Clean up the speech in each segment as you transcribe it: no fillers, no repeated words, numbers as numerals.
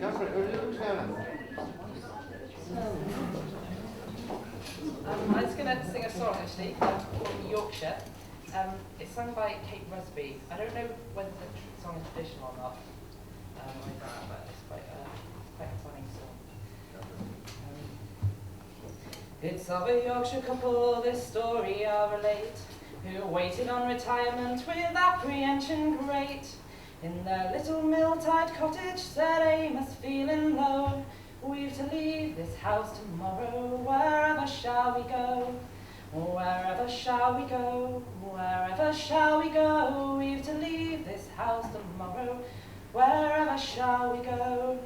Go for it. I'm just going to sing a song actually from Yorkshire. It's sung by Kate Rusby. I don't know whether the song is traditional or not. I don't know, but it's quite a funny song. It's of a Yorkshire couple, this story I'll relate, who waited on retirement with apprehension great. In their little mill-tide cottage, said Amos, feeling low, we've to leave this house tomorrow, wherever shall we go? Wherever shall we go? Wherever shall we go? We've to leave this house tomorrow, wherever shall we go?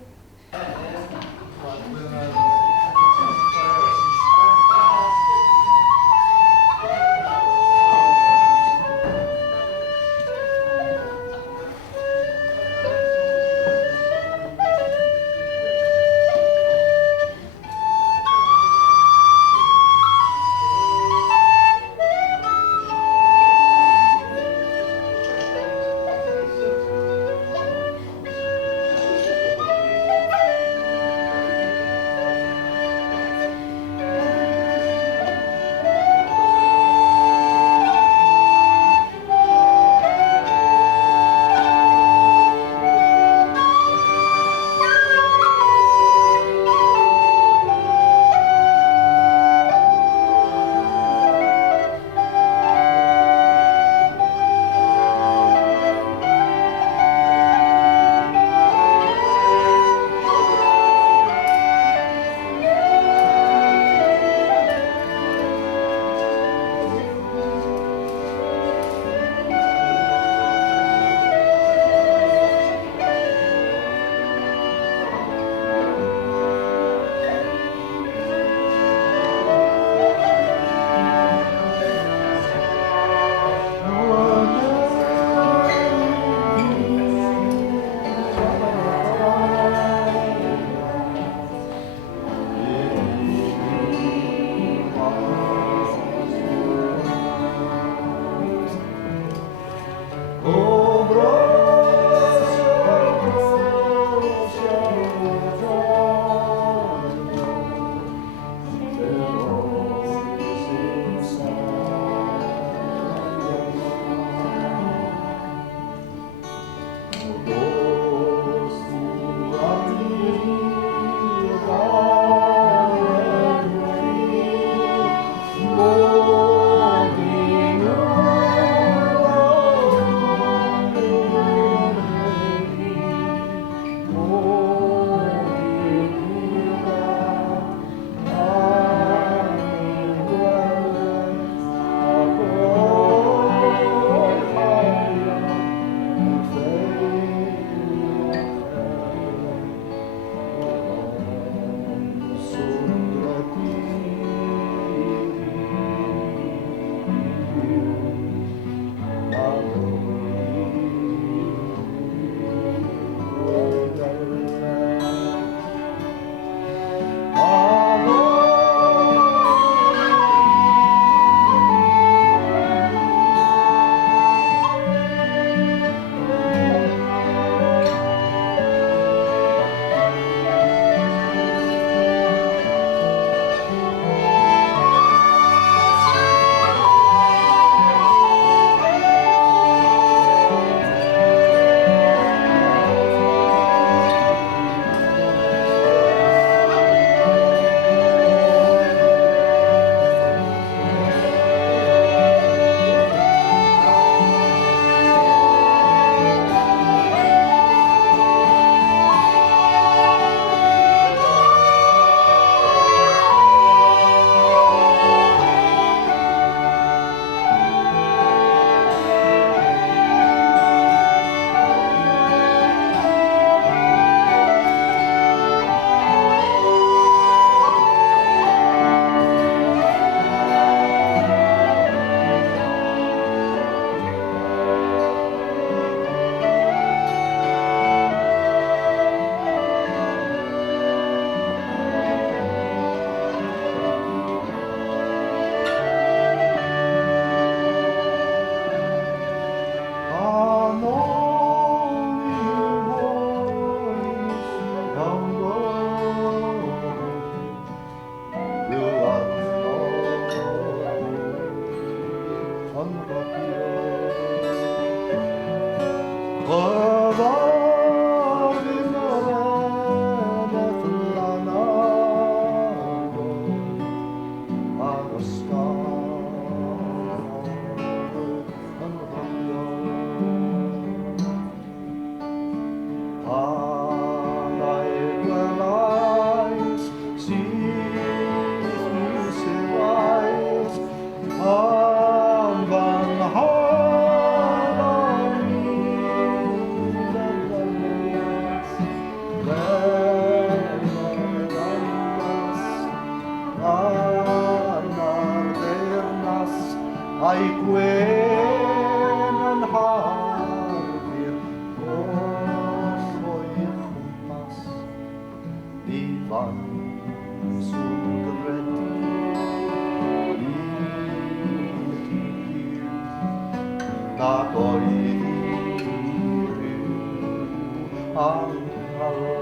Ai gwen yn harfir oll o'i chwmpas i fan swn gyfred i nad oedd i ryw anghalon.